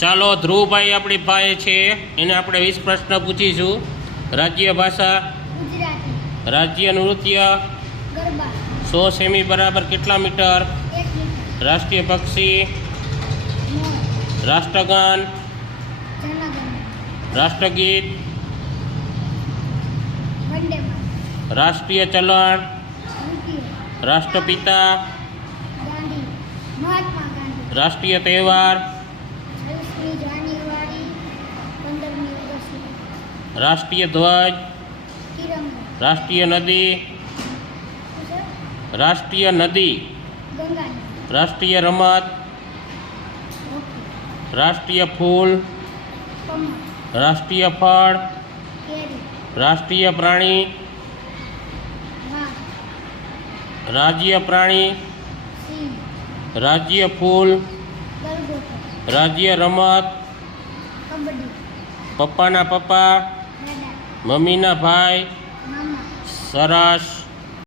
ચાલો ધ્રુવભાઈ આપણી ભાઈ છે. એને આપણે વીસ પ્રશ્ન પૂછીશું. રાજ્ય ભાષા રાજ્ય નૃત્ય સો સેમી બરાબર કેટલા મીટર? રાષ્ટ્રીય પક્ષી રાષ્ટ્રગાન રાષ્ટ્રગીત રાષ્ટ્રીય ચલણ રાષ્ટ્રપિતા રાષ્ટ્રીય તહેવાર રાષ્ટ્રીય રમત હોકી રાષ્ટ્રીય ફૂલ કમળ રાષ્ટ્રીય ફળ કેરી રાષ્ટ્રીય પ્રાણી વાઘ રાજ્ય પ્રાણી સિંહ રાજ્ય ફૂલ ગલગોટો રાજ્ય રમત કબડ્ડી પપ્પાના પપ્પા દાદા મમ્મીના ભાઈ સરસ.